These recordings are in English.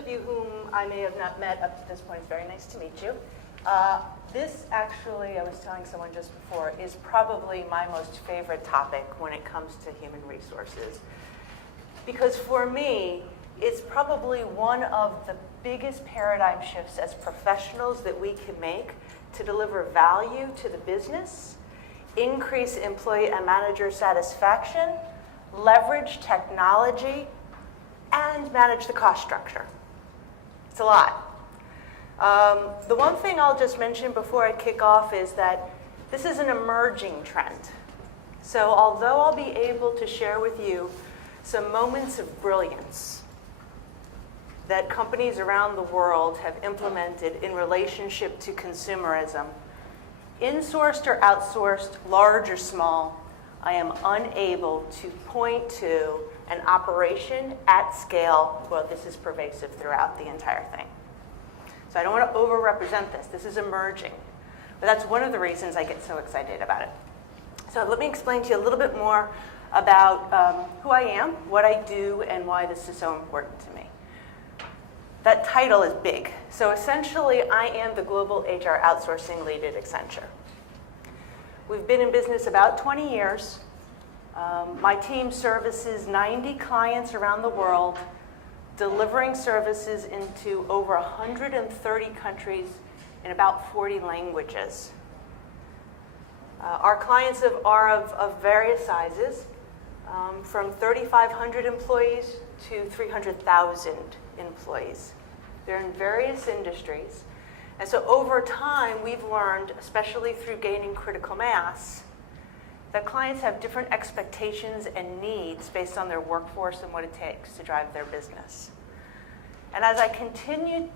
of you whom I may have not met up to this point, it's very nice to meet you. This actually, I was telling someone just before, is probably my most favorite topic when it comes to human resources. Because for me, it's probably one of the biggest paradigm shifts as professionals that we can make to deliver value to the business, increase employee and manager satisfaction, leverage technology, and manage the cost structure. It's a lot. The one thing I'll just mention before I kick off is that this is an emerging trend. So although I'll be able to share with you some moments of brilliance that companies around the world have implemented in relationship to consumerism, insourced or outsourced, large or small, I am unable to point to an operation at scale where this is pervasive throughout the entire thing. So I don't want to over-represent this. This is emerging. But that's one of the reasons I get so excited about it. So let me explain to you a little bit more about who I am, what I do, and why this is so important to me. That title is big. So essentially, I am the global HR outsourcing lead at Accenture. We've been in business about 20 years. My team services 90 clients around the world, delivering services into over 130 countries in about 40 languages. Our clients are of various sizes, from 3,500 employees to 300,000 employees. They're in various industries. And so over time, we've learned, especially through gaining critical mass, that clients have different expectations and needs based on their workforce and what it takes to drive their business. And as I continue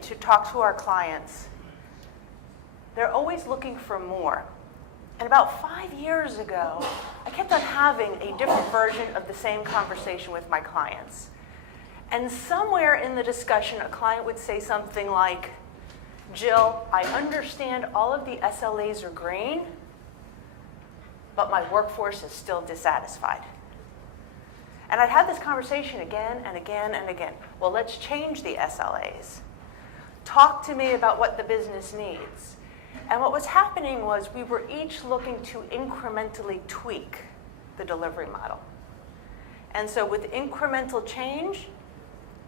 to talk to our clients, they're always looking for more. And about 5 years ago, I kept on having a different version of the same conversation with my clients. And somewhere in the discussion, a client would say something like, Jill, I understand all of the SLAs are green, but my workforce is still dissatisfied. And I'd have this conversation again and again and again. Well, let's change the SLAs. Talk to me about what the business needs. And what was happening was we were each looking to incrementally tweak the delivery model. And so with incremental change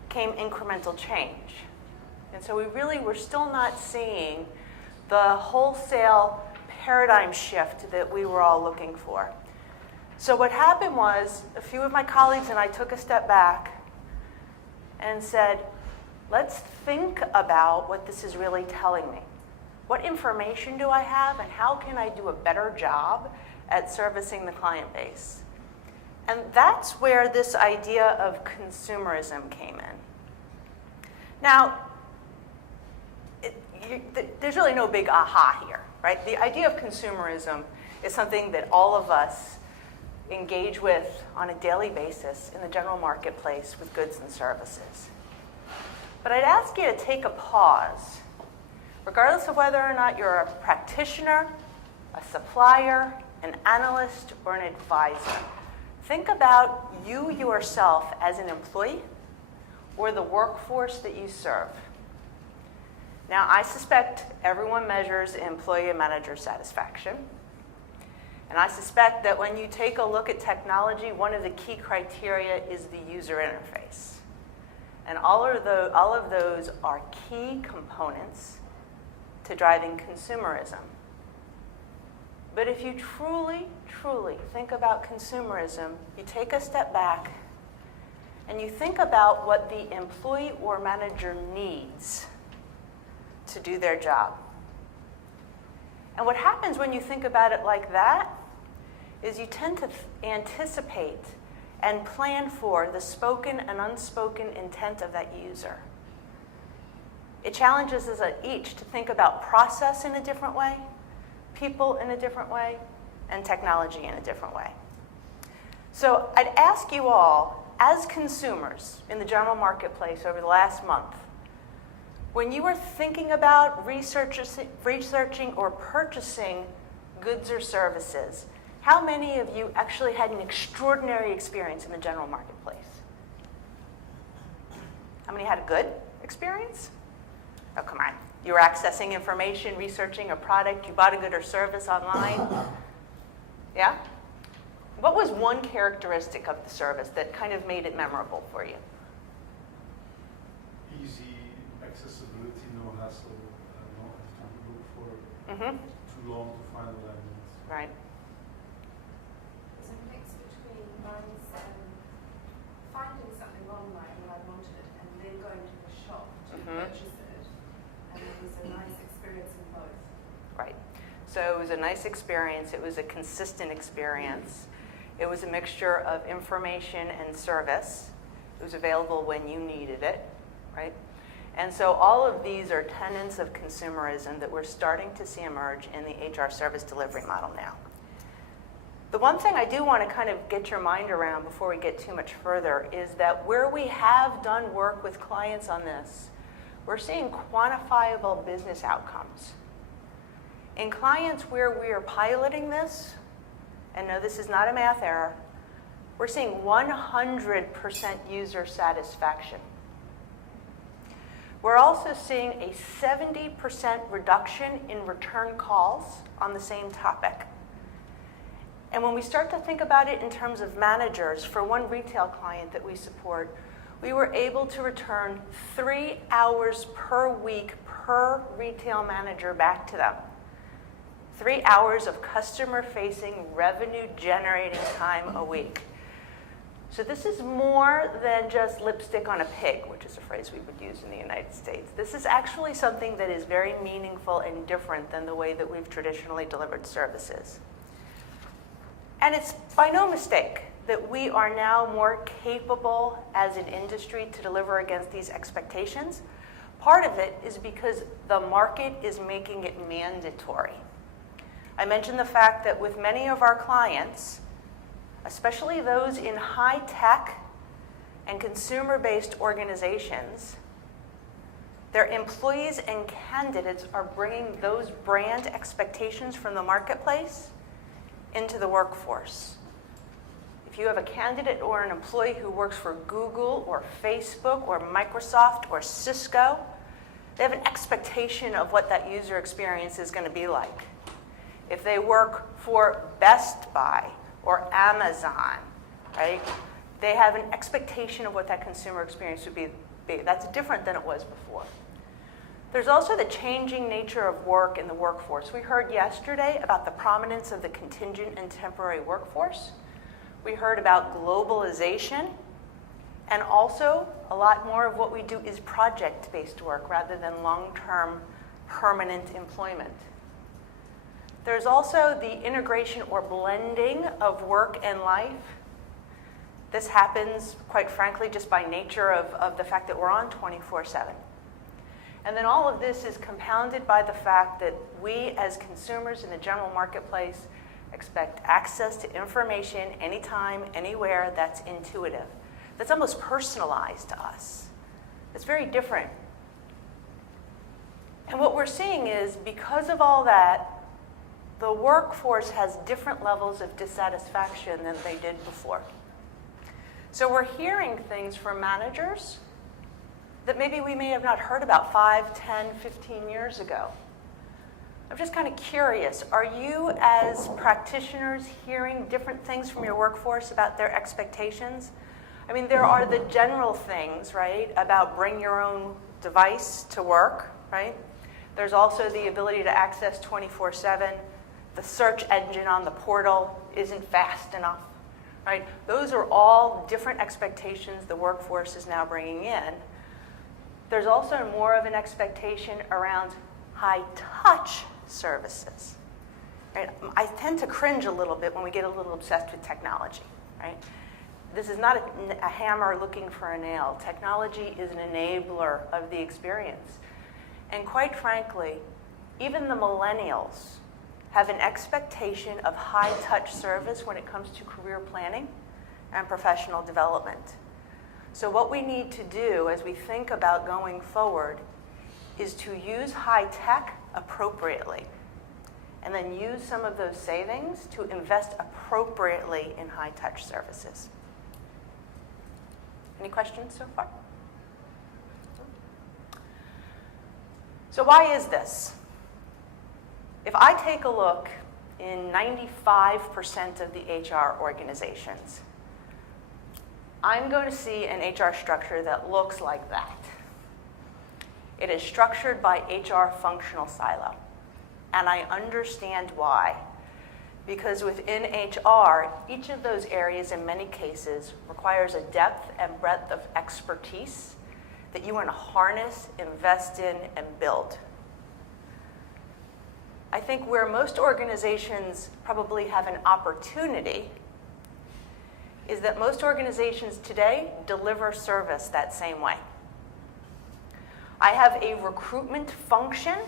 came incremental change. And so we really were still not seeing the wholesale paradigm shift that we were all looking for. So what happened was a few of my colleagues and I took a step back and said, let's think about what this is really telling me. What information do I have and how can I do a better job at servicing the client base? And that's where this idea of consumerism came in. Now, there's really no big aha here, right? The idea of consumerism is something that all of us engage with on a daily basis in the general marketplace with goods and services. But I'd ask you to take a pause, regardless of whether or not you're a practitioner, a supplier, an analyst, or an advisor. Think about you yourself as an employee or the workforce that you serve. Now, I suspect everyone measures employee and manager satisfaction. And I suspect that when you take a look at technology, one of the key criteria is the user interface. And all of those are key components to driving consumerism. But if you truly, truly think about consumerism, you take a step back and you think about what the employee or manager needs to do their job. And what happens when you think about it like that is you tend to anticipate and plan for the spoken and unspoken intent of that user. It challenges us each to think about process in a different way, people in a different way, and technology in a different way. So I'd ask you all, as consumers in the general marketplace over the last month, when you were thinking about researching or purchasing goods or services, how many of you actually had an extraordinary experience in the general marketplace? How many had a good experience? Oh, come on. You were accessing information, researching a product, you bought a good or service online. Yeah? What was one characteristic of the service that kind of made it memorable for you? Easy accessibility, no hassle, no have to look for too long to find what I need. Right. It's a mix between finding something online when I wanted it and then going to the shop to purchase it. And it was a nice experience in both. Right. So it was a nice experience. It was a consistent experience. It was a mixture of information and service. It was available when you needed it, right? And so all of these are tenets of consumerism that we're starting to see emerge in the HR service delivery model now. The one thing I do want to kind of get your mind around before we get too much further is that where we have done work with clients on this, we're seeing quantifiable business outcomes. In clients where we are piloting this, and no, this is not a math error, we're seeing 100% user satisfaction. We're also seeing a 70% reduction in return calls on the same topic. And when we start to think about it in terms of managers, for one retail client that we support, we were able to return 3 hours per week per retail manager back to them. 3 hours of customer-facing, revenue-generating time a week. So this is more than just lipstick on a pig, which is a phrase we would use in the United States. This is actually something that is very meaningful and different than the way that we've traditionally delivered services. And it's by no mistake that we are now more capable as an industry to deliver against these expectations. Part of it is because the market is making it mandatory. I mentioned the fact that with many of our clients, especially those in high tech and consumer-based organizations, their employees and candidates are bringing those brand expectations from the marketplace into the workforce. If you have a candidate or an employee who works for Google or Facebook or Microsoft or Cisco, they have an expectation of what that user experience is going to be like. If they work for Best Buy or Amazon, right, they have an expectation of what that consumer experience would be. That's different than it was before. There's also the changing nature of work in the workforce. We heard yesterday about the prominence of the contingent and temporary workforce. We heard about globalization, and also a lot more of what we do is project-based work rather than long-term permanent employment. There's also the integration or blending of work and life. This happens, quite frankly, just by nature of the fact that we're on 24/7. And then all of this is compounded by the fact that we as consumers in the general marketplace expect access to information anytime, anywhere that's intuitive, that's almost personalized to us. It's very different. And what we're seeing is, because of all that, the workforce has different levels of dissatisfaction than they did before. So we're hearing things from managers that maybe we may have not heard about 5, 10, 15 years ago. I'm just kind of curious, are you as practitioners hearing different things from your workforce about their expectations? I mean, there are the general things, right, about bring your own device to work, right? There's also the ability to access 24/7. The search engine on the portal isn't fast enough, right? Those are all different expectations the workforce is now bringing in. There's also more of an expectation around high-touch services, right? I tend to cringe a little bit when we get a little obsessed with technology, right? This is not a hammer looking for a nail. Technology is an enabler of the experience. And quite frankly, even the millennials have an expectation of high-touch service when it comes to career planning and professional development. So what we need to do as we think about going forward is to use high-tech appropriately, and then use some of those savings to invest appropriately in high-touch services. Any questions so far? So why is this? If I take a look in 95% of the HR organizations, I'm going to see an HR structure that looks like that. It is structured by HR functional silo. And I understand why. Because within HR, each of those areas in many cases requires a depth and breadth of expertise that you want to harness, invest in, and build. I think where most organizations probably have an opportunity is that most organizations today deliver service that same way. I have a recruitment function.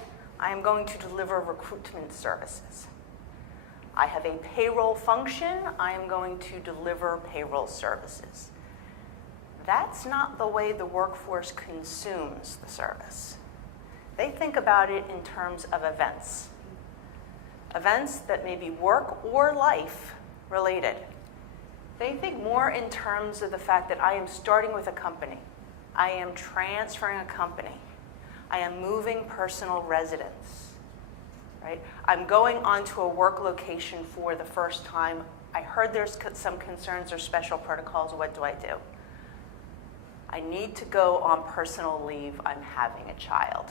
I am going to deliver recruitment services. I have a payroll function. I am going to deliver payroll services. That's not the way the workforce consumes the service. They think about it in terms of events. Events that may be work or life related. They think more in terms of the fact that I am starting with a company. I am transferring a company. I am moving personal residence, right? I'm going onto a work location for the first time. I heard there's some concerns or special protocols. What do I do? I need to go on personal leave. I'm having a child.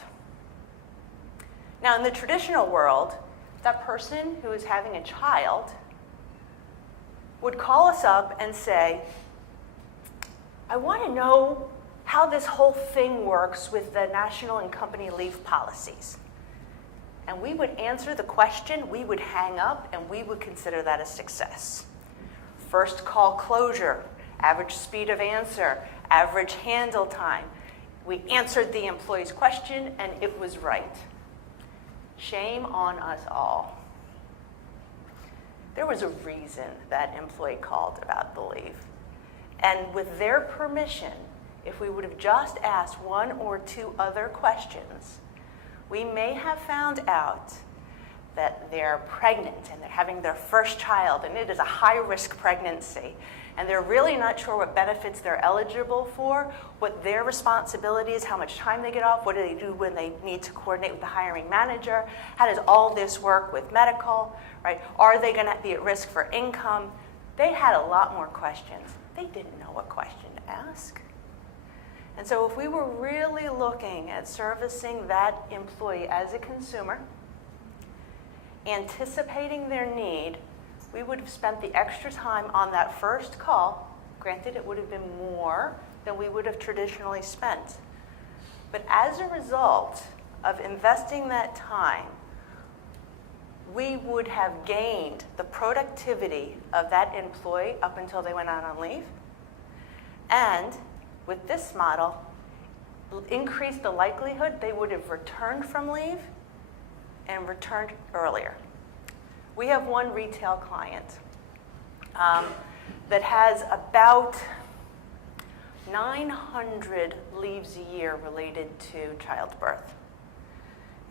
Now, in the traditional world, that person who is having a child would call us up and say, I want to know how this whole thing works with the national and company leave policies. And we would answer the question, we would hang up, and we would consider that a success. First call closure, average speed of answer, average handle time. We answered the employee's question, and it was right. Shame on us all. There was a reason that employee called about the leave. And with their permission, if we would have just asked one or two other questions, we may have found out that they're pregnant and they're having their first child, and it is a high-risk pregnancy, and they're really not sure what benefits they're eligible for, what their responsibility is, how much time they get off, what do they do when they need to coordinate with the hiring manager, how does all this work with medical, right? Are they going to be at risk for income? They had a lot more questions. They didn't know what question to ask. And so if we were really looking at servicing that employee as a consumer, anticipating their need, we would have spent the extra time on that first call. Granted, it would have been more than we would have traditionally spent. But as a result of investing that time, we would have gained the productivity of that employee up until they went out on leave. And with this model, increased the likelihood they would have returned from leave and returned earlier. We have one retail client that has about 900 leaves a year related to childbirth.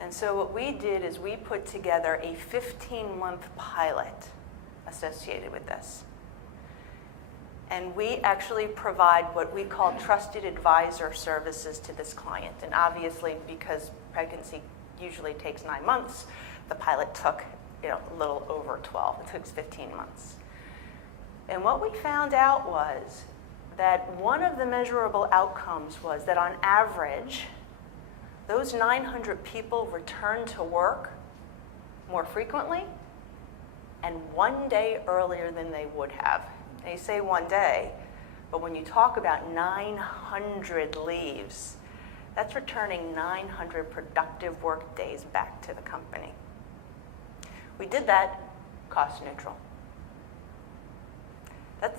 And so what we did is we put together a 15-month pilot associated with this. And we actually provide what we call trusted advisor services to this client. And obviously, because pregnancy usually takes 9 months, the pilot took a little over 12. It took 15 months. And what we found out was that one of the measurable outcomes was that on average, those 900 people returned to work more frequently and 1 day earlier than they would have. And you say 1 day, but when you talk about 900 leaves, that's returning 900 productive work days back to the company. We did that cost neutral.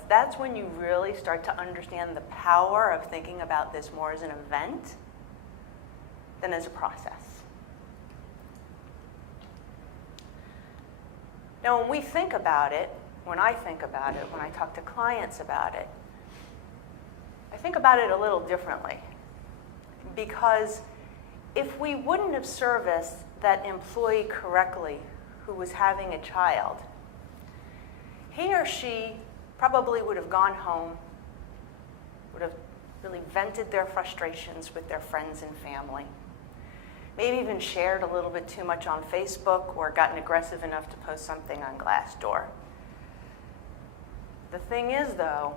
That's when you really start to understand the power of thinking about this more as an event than as a process. Now, when we think about it, when I think about it, when I talk to clients about it, I think about it a little differently. Because if we wouldn't have serviced that employee correctly who was having a child, he or she probably would have gone home, would have really vented their frustrations with their friends and family, maybe even shared a little bit too much on Facebook or gotten aggressive enough to post something on Glassdoor. The thing is, though,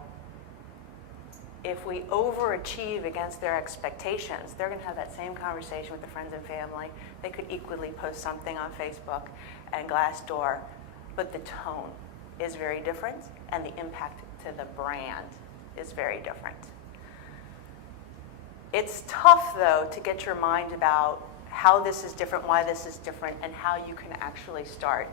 if we overachieve against their expectations, they're going to have that same conversation with their friends and family. They could equally post something on Facebook and Glassdoor, but the tone is very different, and the impact to the brand is very different. It's tough, though, to get your mind about how this is different, why this is different, and how you can actually start.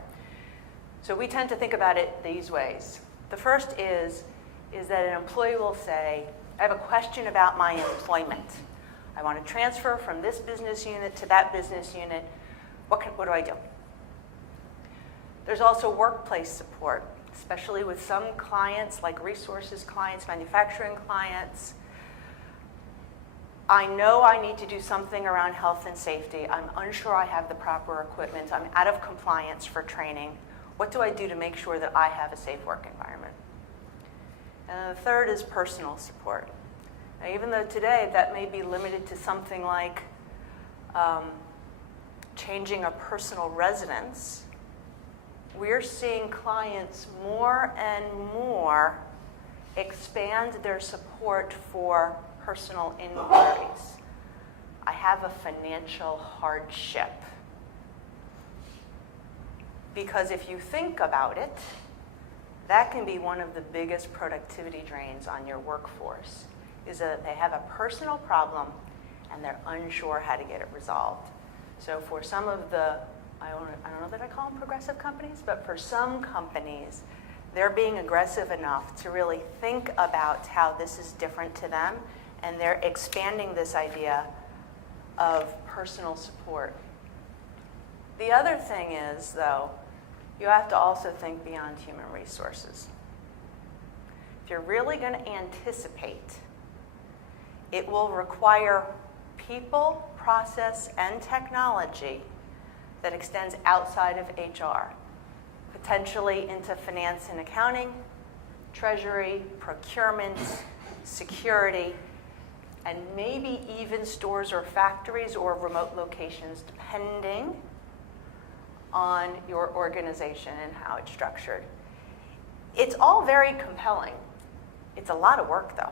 So we tend to think about it these ways. The first is that an employee will say, I have a question about my employment. I want to transfer from this business unit to that business unit. What do I do? There's also workplace support, especially with some clients, like resources clients, manufacturing clients. I know I need to do something around health and safety. I'm unsure I have the proper equipment. I'm out of compliance for training. What do I do to make sure that I have a safe work environment? And the third is personal support. Now, even though today that may be limited to something like changing a personal residence, we're seeing clients more and more expand their support for personal inquiries. I have a financial hardship. Because if you think about it, that can be one of the biggest productivity drains on your workforce, is that they have a personal problem and they're unsure how to get it resolved. So for some of the, I don't know that I call them progressive companies, but for some companies, they're being aggressive enough to really think about how this is different to them, and they're expanding this idea of personal support. The other thing is, though, you have to also think beyond human resources. If you're really going to anticipate, it will require people, process, and technology that extends outside of HR, potentially into finance and accounting, treasury, procurement, security, and maybe even stores or factories or remote locations, depending on your organization and how it's structured. It's all very compelling. It's a lot of work, though,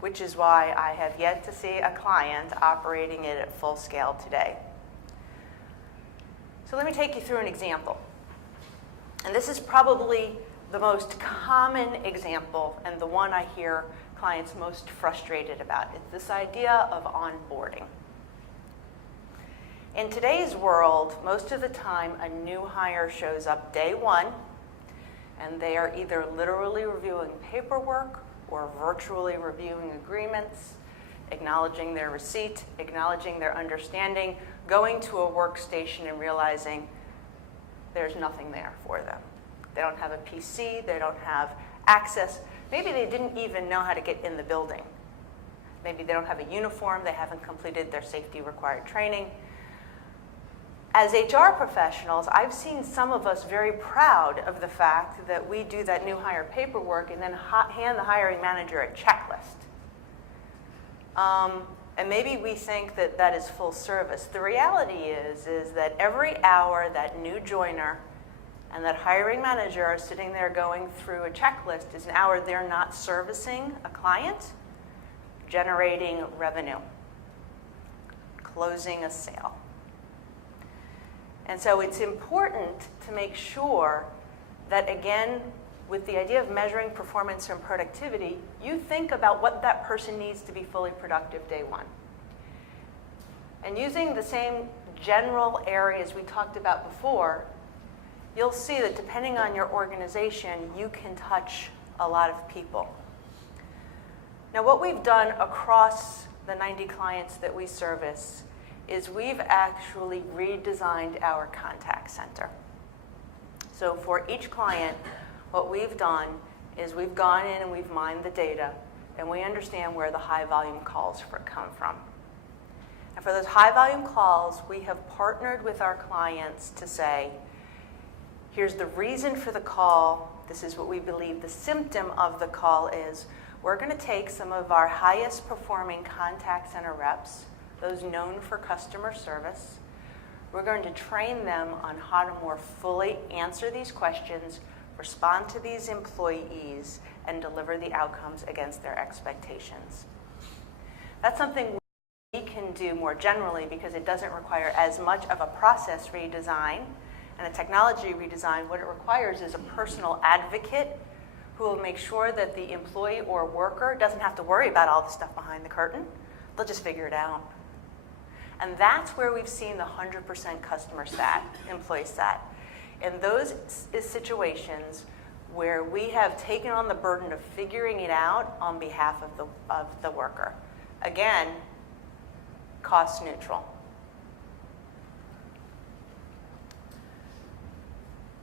which is why I have yet to see a client operating it at full scale today. So let me take you through an example. And this is probably the most common example and the one I hear clients most frustrated about. It's this idea of onboarding. In today's world, most of the time, a new hire shows up day one, and they are either literally reviewing paperwork or virtually reviewing agreements, acknowledging their receipt, acknowledging their understanding, going to a workstation and realizing there's nothing there for them. They don't have a PC, they don't have access. Maybe they didn't even know how to get in the building. Maybe they don't have a uniform, they haven't completed their safety required training. As HR professionals, I've seen some of us very proud of the fact that we do that new hire paperwork and then hand the hiring manager a checklist. And maybe we think that that is full service. The reality is that every hour that new joiner and that hiring manager are sitting there going through a checklist is an hour they're not servicing a client, generating revenue, closing a sale. And so it's important to make sure that, again, with the idea of measuring performance and productivity, you think about what that person needs to be fully productive day one. And using the same general areas we talked about before, you'll see that depending on your organization, you can touch a lot of people. Now, what we've done across the 90 clients that we service is we've actually redesigned our contact center. So for each client, what we've done is we've gone in and we've mined the data, and we understand where the high volume calls come from. And for those high volume calls, we have partnered with our clients to say, here's the reason for the call, this is what we believe the symptom of the call is. We're going to take some of our highest performing contact center reps, those known for customer service. We're going to train them on how to more fully answer these questions, respond to these employees, and deliver the outcomes against their expectations. That's something we can do more generally because it doesn't require as much of a process redesign and a technology redesign. What it requires is a personal advocate who will make sure that the employee or worker doesn't have to worry about all the stuff behind the curtain. They'll just figure it out. And that's where we've seen the 100% customer sat, employee sat. In those situations where we have taken on the burden of figuring it out on behalf of the worker. Again, cost neutral.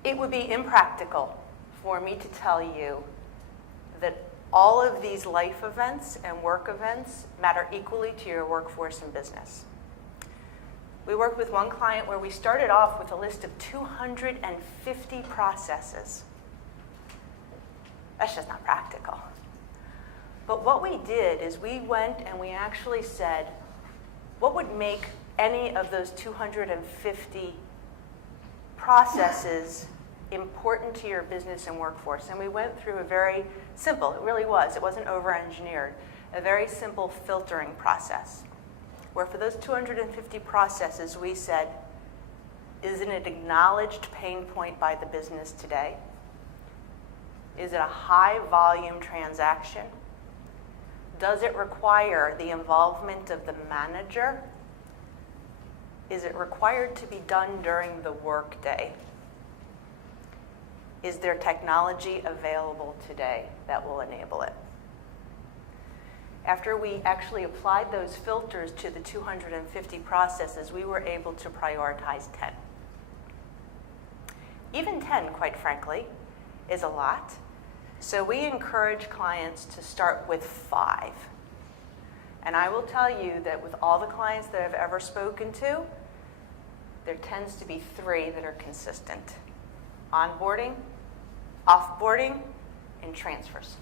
It would be impractical for me to tell you that all of these life events and work events matter equally to your workforce and business. We worked with one client where we started off with a list of 250 processes. That's just not practical. But what we did is we went and we actually said, what would make any of those 250 processes important to your business and workforce? And we went through a very simple, it really was, it wasn't over-engineered, a very simple filtering process, where for those 250 processes we said, is it an acknowledged pain point by the business today? Is it a high volume transaction? Does it require the involvement of the manager? Is it required to be done during the workday? Is there technology available today that will enable it? After we actually applied those filters to the 250 processes, we were able to prioritize 10. Even 10, quite frankly, is a lot. So we encourage clients to start with 5. And I will tell you that with all the clients that I've ever spoken to, there tends to be 3 that are consistent. Onboarding, offboarding, and transfers.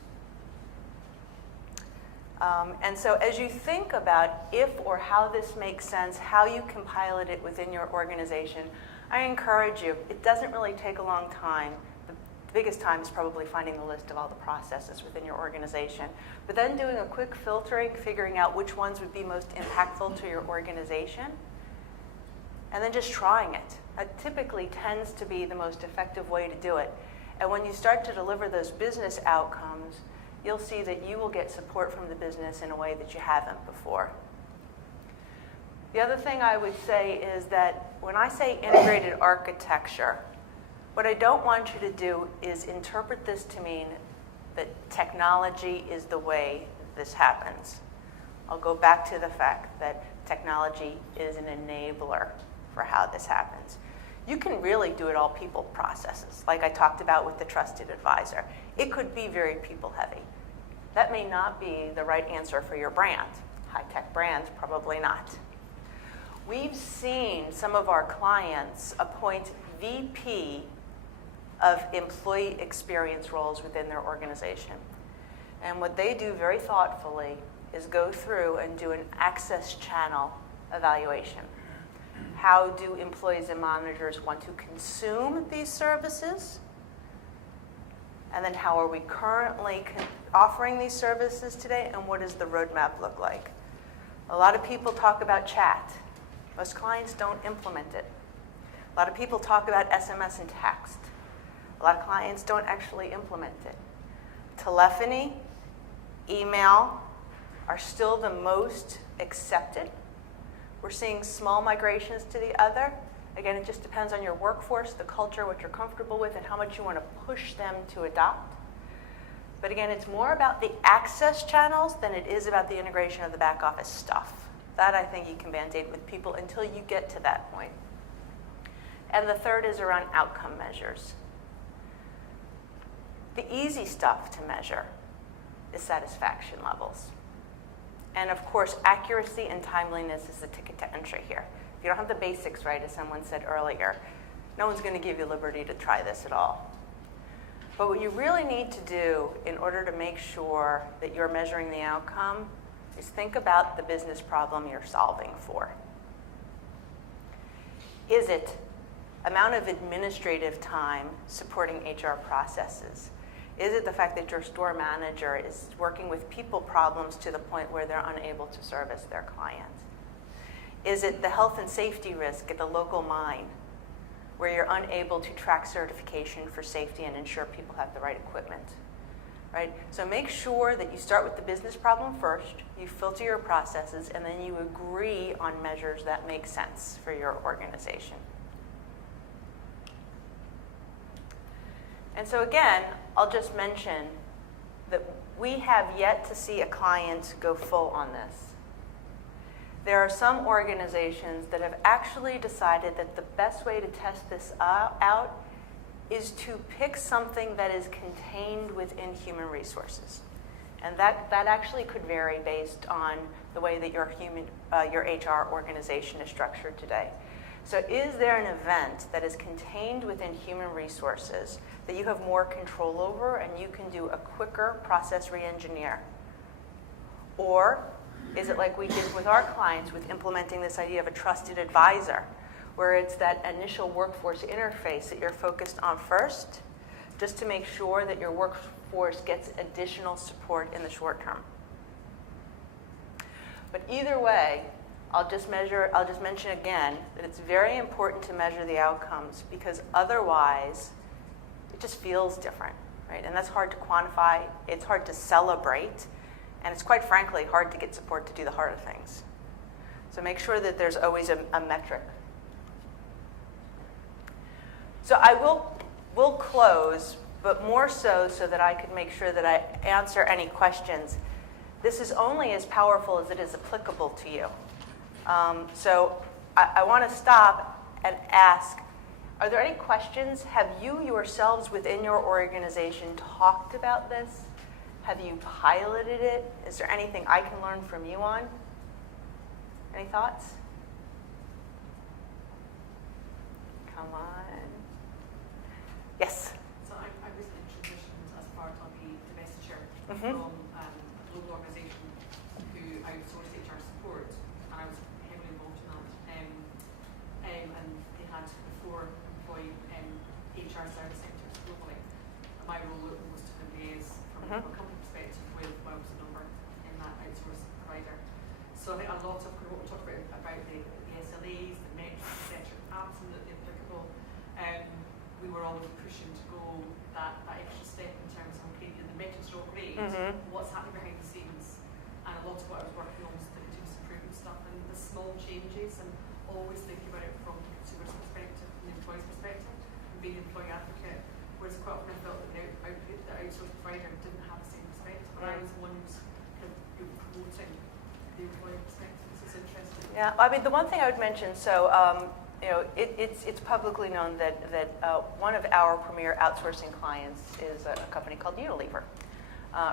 And so as you think about if or how this makes sense, how you can pilot it within your organization, I encourage you, it doesn't really take a long time. The biggest time is probably finding the list of all the processes within your organization. But then doing a quick filtering, figuring out which ones would be most impactful to your organization, and then just trying it. That typically tends to be the most effective way to do it. And when you start to deliver those business outcomes, you'll see that you will get support from the business in a way that you haven't before. The other thing I would say is that when I say integrated architecture, what I don't want you to do is interpret this to mean that technology is the way this happens. I'll go back to the fact that technology is an enabler for how this happens. You can really do it all people processes, like I talked about with the trusted advisor. It could be very people heavy. That may not be the right answer for your brand. High-tech brands, probably not. We've seen some of our clients appoint VP of employee experience roles within their organization. And what they do very thoughtfully is go through and do an access channel evaluation. How do employees and managers want to consume these services? And then how are we currently offering these services today, and what does the roadmap look like? A lot of people talk about chat. Most clients don't implement it. A lot of people talk about SMS and text. A lot of clients don't actually implement it. Telephony, email are still the most accepted. We're seeing small migrations to the other. Again, it just depends on your workforce, the culture, what you're comfortable with, and how much you want to push them to adopt. But again, it's more about the access channels than it is about the integration of the back office stuff. That I think you can band-aid with people until you get to that point. And the third is around outcome measures. The easy stuff to measure is satisfaction levels. And of course, accuracy and timeliness is the ticket to entry here. If you don't have the basics right, as someone said earlier, no one's going to give you liberty to try this at all. But what you really need to do in order to make sure that you're measuring the outcome is think about the business problem you're solving for. Is it amount of administrative time supporting HR processes? Is it the fact that your store manager is working with people problems to the point where they're unable to service their clients? Is it the health and safety risk at the local mine, where you're unable to track certification for safety and ensure people have the right equipment? Right? So make sure that you start with the business problem first, you filter your processes, and then you agree on measures that make sense for your organization. And so again, I'll just mention that we have yet to see a client go full on this. There are some organizations that have actually decided that the best way to test this out is to pick something that is contained within human resources. And that actually could vary based on the way that your HR organization is structured today. So is there an event that is contained within human resources that you have more control over and you can do a quicker process re-engineer? Or is it like we did with our clients with implementing this idea of a trusted advisor, where it's that initial workforce interface that you're focused on first, just to make sure that your workforce gets additional support in the short term. But either way, I'll just mention again that it's very important to measure the outcomes, because otherwise it just feels different, right? And that's hard to quantify, it's hard to celebrate, and it's quite frankly hard to get support to do the harder things. So make sure that there's always a metric. So I will close, but more so that I could make sure that I answer any questions. This is only as powerful as it is applicable to you. So I want to stop and ask, are there any questions? Have you yourselves within your organization talked about this? Have you piloted it? Is there anything I can learn from you on? Any thoughts? Come on. Yes? So I recently transitioned as part of the divestiture Mm-hmm. from a global organisation who outsourced HR support, and I was heavily involved in that. And they had before employed HR service centres globally. And my role was to liaise from a company perspective with what was the number in that outsourced provider. So I think a lot of what we talked about the SLAs, the metrics, etc., absolutely applicable. We were always pushing to go that extra step in terms of, okay, the metrics are all great, what's happening behind the scenes? And a lot of what I was working on was the continuous improvement stuff and the small changes, and always thinking about it from the consumer's perspective and the employee's perspective, and being an employee advocate. Whereas quite often I felt that the outsourced provider didn't have the same perspective, and I was the one who was kind of promoting the employee perspective. So it's interesting. Yeah, I mean, the one thing I would mention, so it's publicly known that one of our premier outsourcing clients is a company called Unilever.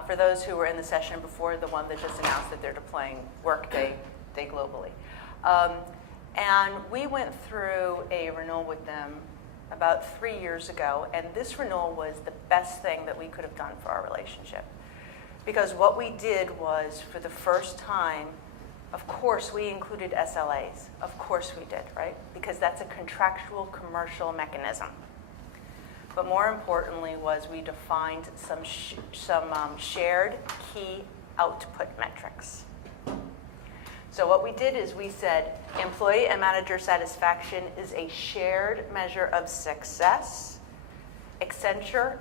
For those who were in the session before, the one that just announced that they're deploying Workday globally. And we went through a renewal with them about 3 years ago, and this renewal was the best thing that we could have done for our relationship. Because what we did was, for the first time, of course, we included SLAs. Of course we did, right? Because that's a contractual commercial mechanism. But more importantly was we defined some shared key output metrics. So what we did is we said employee and manager satisfaction is a shared measure of success. Accenture,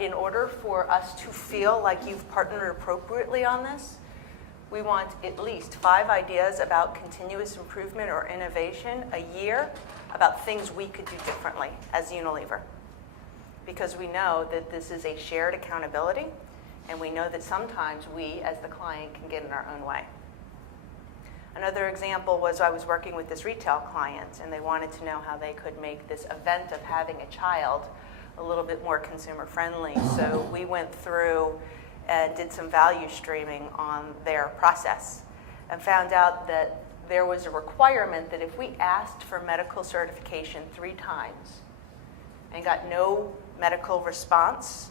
in order for us to feel like you've partnered appropriately on this, we want at least 5 ideas about continuous improvement or innovation a year about things we could do differently as Unilever. Because we know that this is a shared accountability, and we know that sometimes we, as the client, can get in our own way. Another example was I was working with this retail client, and they wanted to know how they could make this event of having a child a little bit more consumer friendly. So we went through and did some value streaming on their process and found out that there was a requirement that if we asked for medical certification 3 times and got no medical response,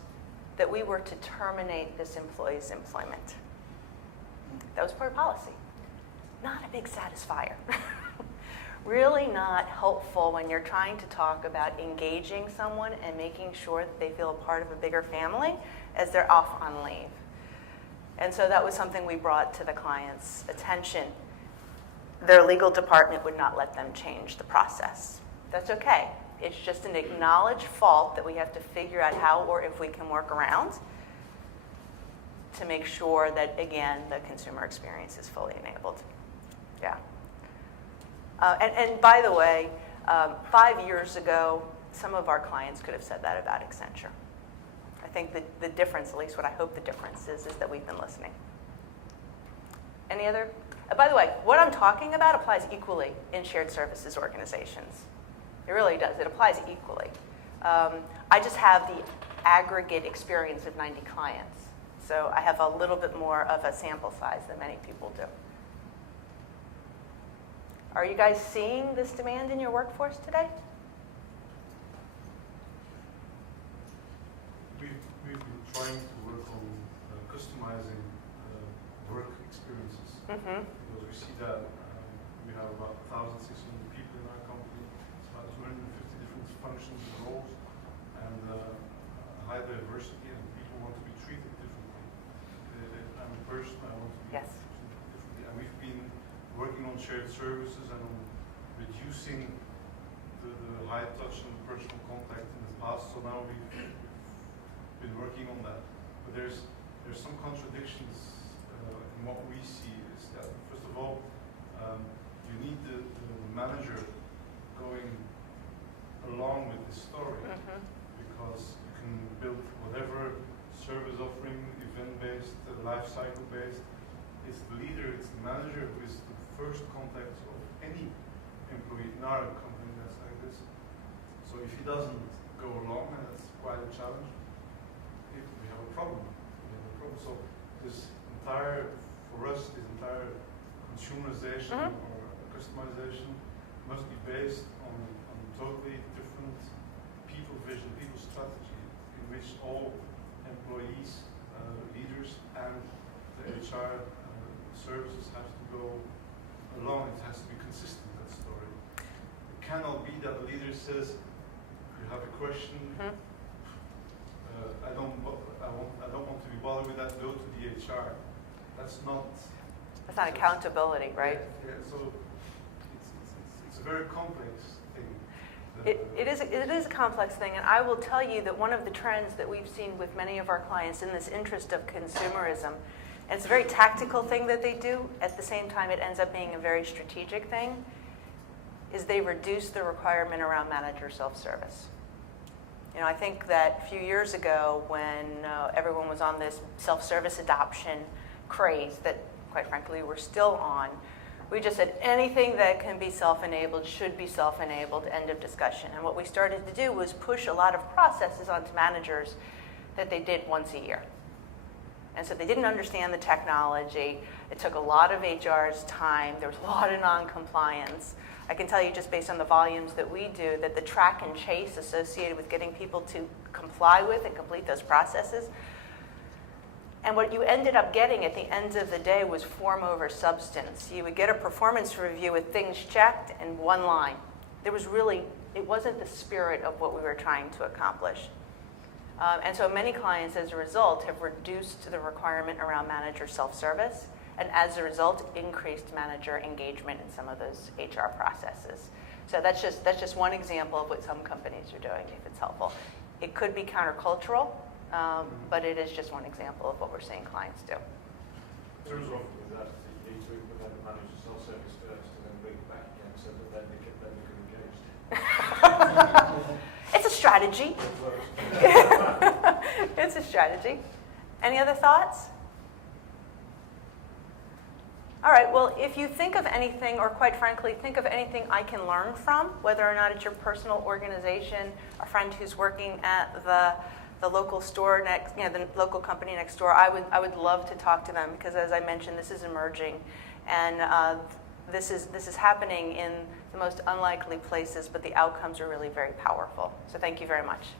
that we were to terminate this employee's employment. That was poor policy. Not a big satisfier. Really not helpful when you're trying to talk about engaging someone and making sure that they feel a part of a bigger family as they're off on leave. And so that was something we brought to the client's attention. Their legal department would not let them change the process. That's okay. It's just an acknowledged fault that we have to figure out how or if we can work around to make sure that, again, the consumer experience is fully enabled. Yeah. And by the way, 5 years ago, some of our clients could have said that about Accenture. I think the difference, at least what I hope the difference is that we've been listening. Any other? By the way, what I'm talking about applies equally in shared services organizations. It really does. It applies equally. I just have the aggregate experience of 90 clients. So I have a little bit more of a sample size than many people do. Are you guys seeing this demand in your workforce today? We've been trying to work on customizing work experiences. Mm-hmm. Because we see that we have about 1,600 people in our company. It's about 250 different functions and roles, and high diversity, and people want to be treated differently. I'm a person, I want to be Yes. treated differently. And we've been working on shared services and on reducing the high touch and personal contact in the past. So now we've been working on that. But there's some contradictions in what we see. Is that first of all, you need the manager going along with the story, because you can build whatever service offering, event-based, life cycle-based. It's the leader, it's the manager who is the first contact of any employee in our company that's like this. So if he doesn't go along, and that's quite a challenge, we have a problem. So this entire, for us, this entire consumerization or customization must be based on totally different people vision, people strategy, in which all employees, leaders, and the HR services have to go along. It has to be consistent, that story. It cannot be that the leader says, you have a question, I don't want to be bothered with that, go to the HR. That's not accountability, right? Yeah, so it's a very complex thing. It is a complex thing, and I will tell you that one of the trends that we've seen with many of our clients in this interest of consumerism, and it's a very tactical thing that they do, at the same time it ends up being a very strategic thing, is they reduce the requirement around manager self-service. You know, I think that a few years ago when everyone was on this self-service adoption craze that, quite frankly, we're still on, we just said anything that can be self-enabled should be self-enabled, end of discussion. And what we started to do was push a lot of processes onto managers that they did once a year. And so they didn't understand the technology. It took a lot of HR's time. There was a lot of non-compliance. I can tell you just based on the volumes that we do that the track and chase associated with getting people to comply with and complete those processes. And what you ended up getting at the end of the day was form over substance. You would get a performance review with things checked and one line. It wasn't the spirit of what we were trying to accomplish. And so many clients, as a result, have reduced the requirement around manager self-service, and as a result, increased manager engagement in some of those HR processes. So that's just one example of what some companies are doing, if it's helpful. It could be countercultural, but it is just one example of what we're seeing clients do. In terms of that, you need to implement the manager self-service first and then bring it back again so that they become engaged. It's a strategy. It's a strategy. Any other thoughts? All right, well, if you think of anything, or quite frankly, think of anything I can learn from, whether or not it's your personal organization, a friend who's working at the local store next, the local company next door, I would love to talk to them, because as I mentioned, this is emerging, and this is happening in the most unlikely places, but the outcomes are really very powerful. So thank you very much.